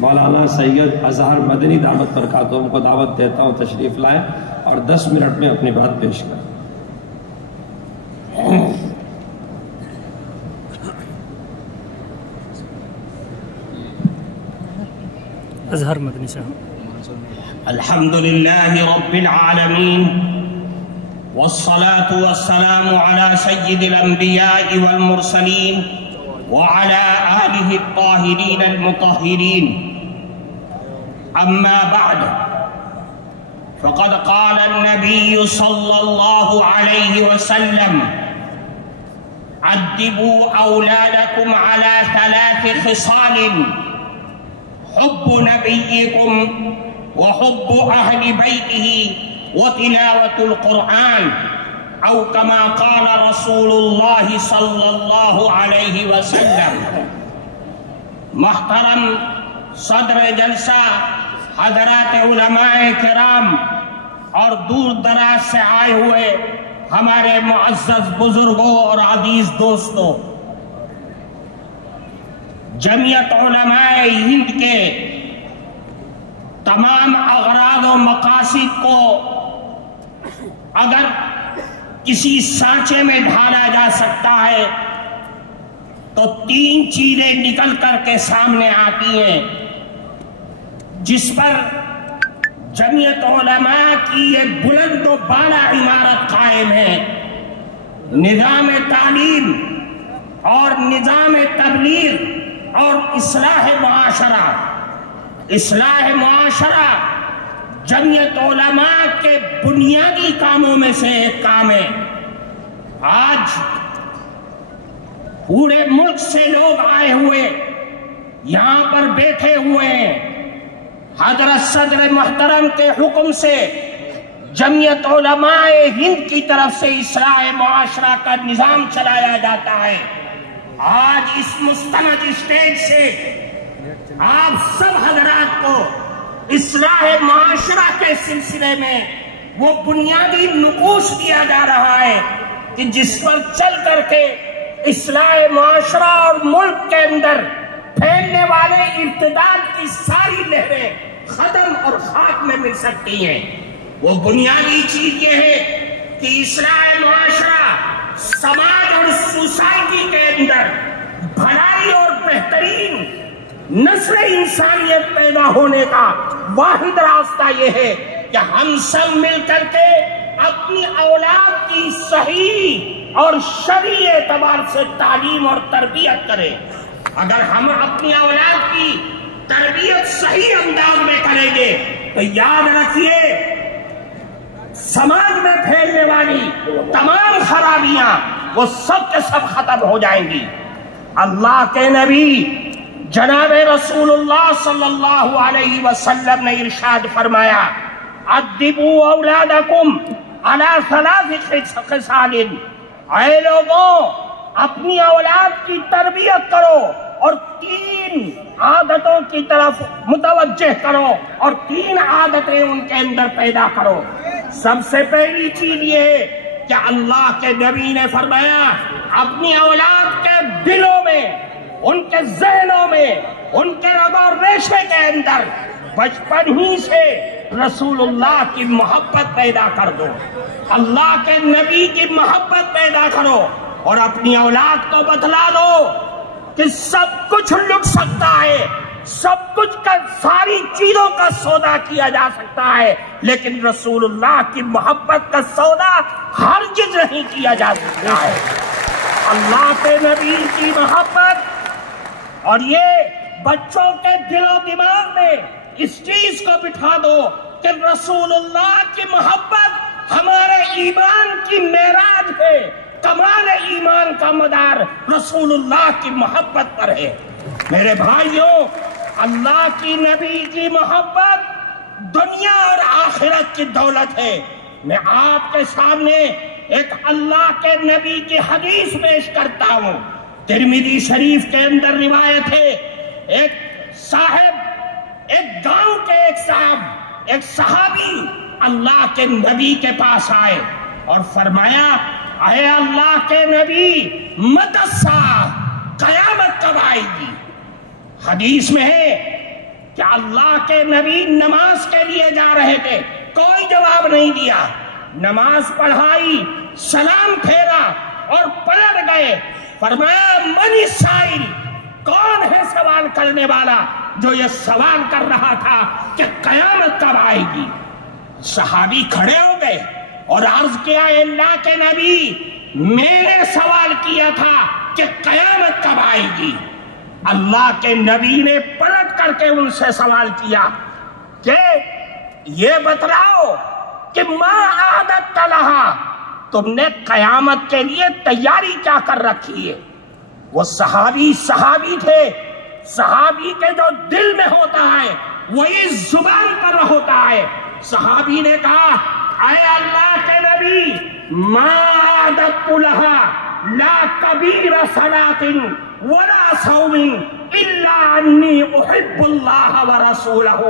مولانا سید اظہر مدنی دعوت برکاتہم کو دعوت دیتا ہوں تشریف لائیں اور 10 منٹ میں اپنی بات پیش کریں۔ اظہر مدنی صاحب۔ الحمدللہ رب العالمین والصلاة والسلام على سید الانبیاء والمرسلین وعلى آلہ الطاہرین المطہرین، اما بعد فقد قال النبی صلی اللہ علیہ وسلم ادبوا اولادکم على 3 خصال حب نبیکم وحب اہل بیتہ وتلاوۃ القرآن او کما قال رسول اللہ صلی اللہ علیہ وسلم۔ محترم صدر جلسہ، حضرات علماء کرام اور دور دراز سے آئے ہوئے ہمارے معزز بزرگوں اور عزیز دوستوں، جمعیت علماء ہند کے تمام اغراض و مقاصد کو اگر کسی سانچے میں ڈھالا جا سکتا ہے تو 3 چیزیں نکل کر کے سامنے آتی ہیں جس پر جمعیت علماء کی یہ بلند و بالا عمارت قائم ہے: نظام تعلیم اور نظام تبلیغ اور اصلاح معاشرہ۔ اصلاح معاشرہ جمعیت علماء کے بنیادی کاموں میں سے ایک کام ہے۔ آج پورے ملک سے لوگ آئے ہوئے یہاں پر بیٹھے ہوئے ہیں۔ حضرت صدر محترم کے حکم سے جمعیت علماء ہند کی طرف سے اصلاح معاشرہ کا نظام چلایا جاتا ہے۔ آج اس مستند اسٹیج سے آپ سب حضرات کو اصلاح معاشرہ کے سلسلے میں وہ بنیادی نقوش دیا جا رہا ہے کہ جس پر چل کر کے اصلاح معاشرہ اور ملک کے اندر پھیلنے والے ارتداد کی ساری لہریں ختم اور خاک میں مل سکتی ہیں۔ وہ بنیادی چیز یہ ہے کہ اصلاح معاشرہ سماج اور سوسائٹی کے اندر بھلائی اور بہترین نسل انسانیت پیدا ہونے کا واحد راستہ یہ ہے کہ ہم سب مل کر کے اپنی اولاد کی صحیح اور شرعی اعتبار سے تعلیم اور تربیت کریں۔ اگر ہم اپنی اولاد کی تربیت صحیح انداز میں کریں گے تو یاد رکھیے سماج میں پھیلنے والی تمام خرابیاں وہ سب کے سب ختم ہو جائیں گی۔ اللہ کے نبی جناب رسول اللہ صلی اللہ علیہ وسلم نے ارشاد فرمایا: ادبوا اولادکم علی 3 خصال، اے لوگوں اپنی اولاد کی تربیت کرو اور 3 عادتوں کی طرف متوجہ کرو اور 3 عادتیں ان کے اندر پیدا کرو۔ سب سے پہلی چیز یہ ہے کہ اللہ کے نبی نے فرمایا اپنی اولاد کے دلوں میں، ان کے ذہنوں میں، ان کے رگ و ریشے کے اندر بچپن ہی سے رسول اللہ کی محبت پیدا کر دو، اللہ کے نبی کی محبت پیدا کرو اور اپنی اولاد کو بتلا دو کہ سب کچھ لٹ سکتا ہے، سب کچھ کا ساری چیزوں کا سودا کیا جا سکتا ہے، لیکن رسول اللہ کی محبت کا سودا ہرگز نہیں کیا جا سکتا ہے۔ اللہ کے نبی کی محبت، اور یہ بچوں کے دل و دماغ میں اس چیز کو بٹھا دو کہ رسول اللہ کی محبت ہمارے ایمان کی معراج ہے، کمال ایمان کا مدار رسول اللہ کی محبت پر ہے۔ میرے بھائیوں، اللہ کی نبی کی محبت دنیا اور آخرت کی دولت ہے۔ میں آپ کے سامنے ایک اللہ کے نبی کی حدیث پیش کرتا ہوں۔ ترمذی شریف کے اندر روایت ہے، ایک گاؤں کے ایک صحابی اللہ کے نبی کے پاس آئے اور فرمایا: اے اللہ کے نبی، متی الساعہ، قیامت کب آئے گی؟ حدیث میں ہے کہ اللہ کے نبی نماز کے لیے جا رہے تھے، کوئی جواب نہیں دیا، نماز پڑھائی، سلام پھیرا اور پلٹ گئے۔ فرمایا من السائل، کون ہے سوال کرنے والا جو یہ سوال کر رہا تھا کہ قیامت کب آئے گی؟ صحابی کھڑے ہو گئے اور عرض کیا، اے اللہ کے نبی، میں نے سوال کیا تھا کہ قیامت کب آئے گی۔ اللہ کے نبی نے پلٹ کر کے ان سے سوال کیا کہ یہ بتلاؤ کہ ما اعددت لہا، تم نے قیامت کے لیے تیاری کیا کر رکھی ہے؟ وہ صحابی تھے، صحابی کے جو دل میں ہوتا ہے وہی زبان پر ہوتا ہے۔ صحابی نے کہا، اے اللہ کے نبی، ما اعددت لہا لا کبیر صلاۃ ولا صوم الا انی احب اللہ ورسولہ۔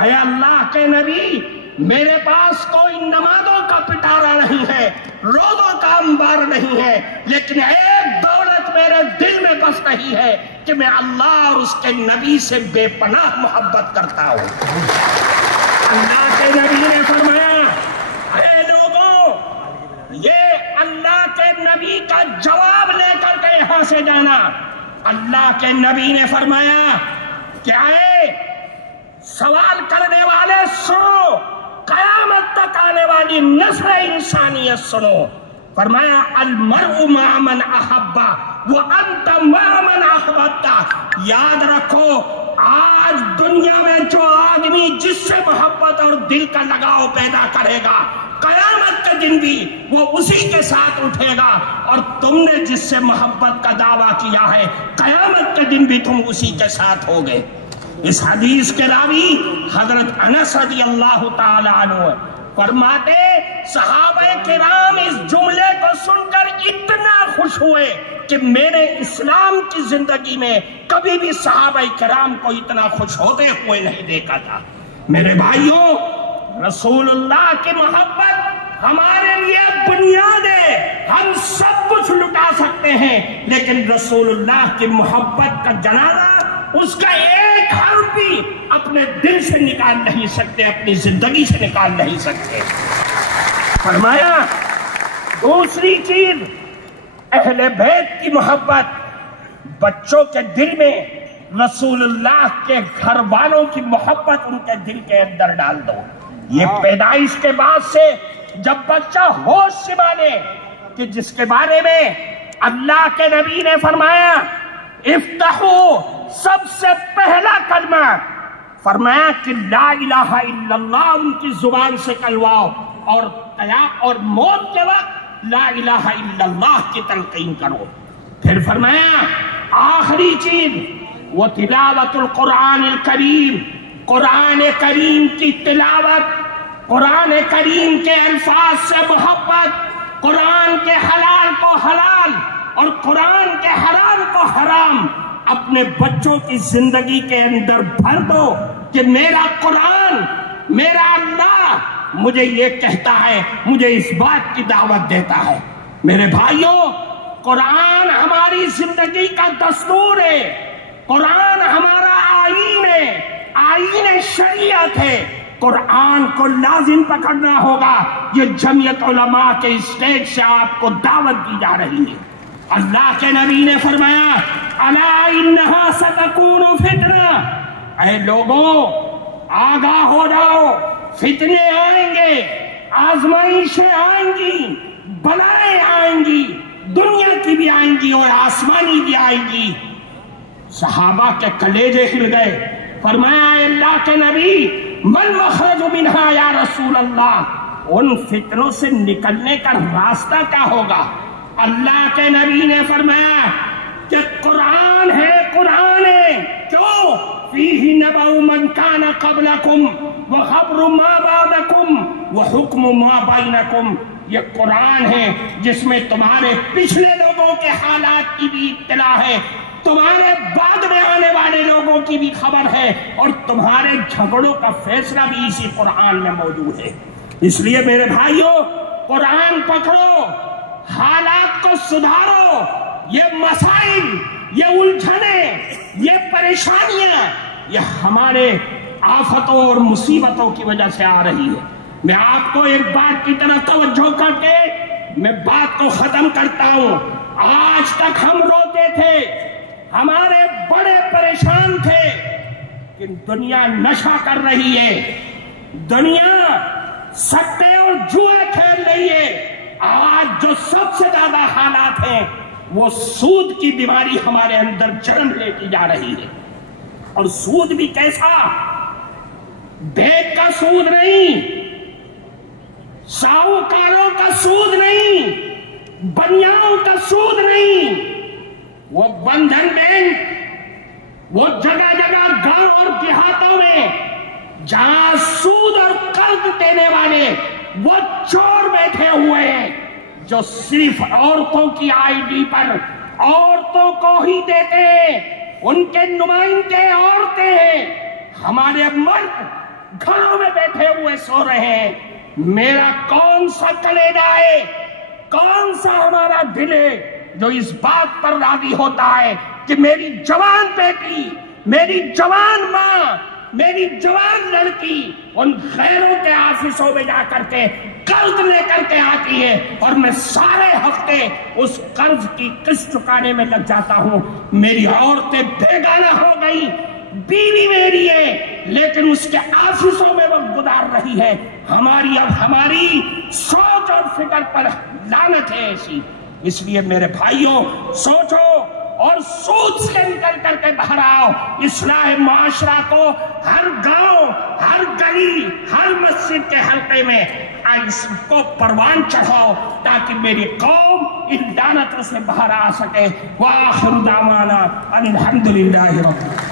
اے اللہ کے نبی، میرے پاس کوئی نمازوں کا پٹارا نہیں ہے، روزوں کا انبار نہیں ہے، لیکن ایک دولت میرے دل میں بس رہی ہے کہ میں اللہ اور اس کے نبی سے بے پناہ محبت کرتا ہوں۔ اللہ کے نبی نے فرمایا، اے لوگوں، یہ اللہ کے نبی کا جواب لے کر کے یہاں سے جانا۔ اللہ کے نبی نے فرمایا کہ اے سوال کرنے والے سنو، قیامت تک آنے والی نسل انسانیت سنو۔ فرمایا المرء مع من احب وانت مع من احببت۔ یاد رکھو، آج دنیا میں جو آدمی جس سے محبت اور دل کا لگاؤ پیدا کرے گا، قیامت کے دن بھی وہ اسی کے ساتھ اٹھے گا، اور تم نے جس سے محبت کا دعویٰ کیا ہے، قیامت کے دن بھی تم اسی کے ساتھ ہوگے۔ اس حدیث کے راوی حضرت انس رضی اللہ تعالی عنہ فرماتے، صحابہ کرام اس جملے کو سن کر اتنا خوش ہوئے کہ میرے اسلام کی زندگی میں کبھی بھی صحابہ کرام کو اتنا خوش ہوتے ہوئے نہیں دیکھا تھا۔ میرے بھائیوں، رسول اللہ کی محبت ہمارے لیے بنیاد ہے، ہم سب کچھ لٹا سکتے ہیں، لیکن رسول اللہ کی محبت کا جنازہ، اس کا ایک حرف بھی اپنے دل سے نکال نہیں سکتے، اپنی زندگی سے نکال نہیں سکتے۔ فرمایا دوسری چیز، اہل بیت کی محبت، بچوں کے دل میں رسول اللہ کے گھر والوں کی محبت ان کے دل کے اندر ڈال دو۔ یہ پیدائش کے بعد سے جب بچہ ہوش سنبھالے، کہ جس کے بارے میں اللہ کے نبی نے فرمایا افتحو، سب سے پہلا کلمہ فرمایا کہ لا الہ الا اللہ ان کی زبان سے کلواؤ، اور موت کے وقت لا الہ الا اللہ کی تلقین کرو۔ پھر فرمایا آخری چیز وہ تلاوت القرآن الکریم، قرآن کریم کی تلاوت، قرآن کریم کے الفاظ سے محبت، قرآن کے حلال کو حلال اور قرآن کے حرام کو حرام اپنے بچوں کی زندگی کے اندر بھر دو کہ میرا قرآن، میرا اللہ مجھے یہ کہتا ہے، مجھے اس بات کی دعوت دیتا ہے۔ میرے بھائیوں، قرآن ہماری زندگی کا دستور ہے، قرآن ہمارا آئین ہے، آئین شریعت ہے۔ قرآن کو لازم پکڑنا ہوگا۔ یہ جمعیت علماء کے اسٹیج سے آپ کو دعوت دی جا رہی ہے۔ اللہ کے نبی نے فرمایا الا انہا ستکون فتنہ، اے لوگوں آگاہ ہو جاؤ، فتنے آئیں گے، آزمائشیں آئیں گی، بلائیں آئیں گی، دنیا کی بھی آئیں گی اور آسمانی بھی آئیں گی۔ صحابہ کے کلیجے ہل گئے۔ فرمایا اے اللہ کے نبی من مخرج منہا یا رسول اللہ، ان فتنوں سے نکلنے کا راستہ کیا ہوگا؟ اللہ کے نبی نے فرمایا کہ قرآن ہے، قرآن ہے۔ کیوں؟ فیہ نبأ من کان قبلکم وخبر ما بعدکم وحکم ما بینکم۔ یہ قرآن ہے جس میں تمہارے پچھلے لوگوں کے حالات کی بھی اطلاع ہے، تمہارے بعد میں آنے والے لوگوں کی بھی خبر ہے، اور تمہارے جھگڑوں کا فیصلہ بھی اسی قرآن میں موجود ہے۔ اس لیے میرے بھائیوں، قرآن پکڑو، حالات کو سدھارو۔ یہ مسائل، یہ الجھنیں، یہ پریشانیاں یہ ہمارے آفتوں اور مصیبتوں کی وجہ سے آ رہی ہے۔ میں آپ کو ایک بات کی طرف توجہ کر کے میں بات کو ختم کرتا ہوں۔ آج تک ہم روتے تھے، ہمارے بڑے پریشان تھے کہ دنیا نشہ کر رہی ہے، دنیا سٹے اور جوئے کھیل رہی ہے۔ آج جو سب سے زیادہ حالات ہیں وہ سود کی بیماری ہمارے اندر جنم لیتی جا رہی ہے۔ اور سود بھی کیسا؟ بینک کا سود نہیں، ساہوکاروں کا سود نہیں، بنیاؤں کا سود نہیں، وہ بندھن بینک، وہ جگہ جگہ گاؤں اور دیہاتوں میں جہاں سود اور قرض دینے والے وہ چور بیٹھے ہوئے ہیں جو صرف عورتوں کی آئی ڈی پر عورتوں کو ہی دیتے ہیں، ان کے نمائندے عورتیں ہیں، ہمارے مرد گھروں میں بیٹھے ہوئے سو رہے ہیں۔ میرا کون سا کلیجہ ہے، کون سا ہمارا دل ہے جو اس بات پر راضی ہوتا ہے کہ میری جوان بیٹی، میری جوان ماں، میری جوان لڑکی ان غیروں کے آفسوں میں جا کر کے قرض لے کر کے آتی ہے اور میں سارے ہفتے اس قرض کی قسط چکانے میں لگ جاتا ہوں۔ میری عورتیں بیگانہ ہو گئی، بیوی میری ہے لیکن اس کے آفسوں میں وقت گزار رہی ہے۔ ہماری سوچ اور فکر پر لعنت ہے ایسی۔ اس لیے میرے بھائیوں، سوچو اور سود سے نکل کر کے باہر آؤ۔ اصلاح معاشرہ کو ہر گاؤں، ہر گلی، ہر مسجد کے حلقے میں اس کو پروان چڑھاؤ تاکہ میری قوم ان لعنتوں سے باہر آ سکے۔ وآخر دعوانا ان الحمدللہ رب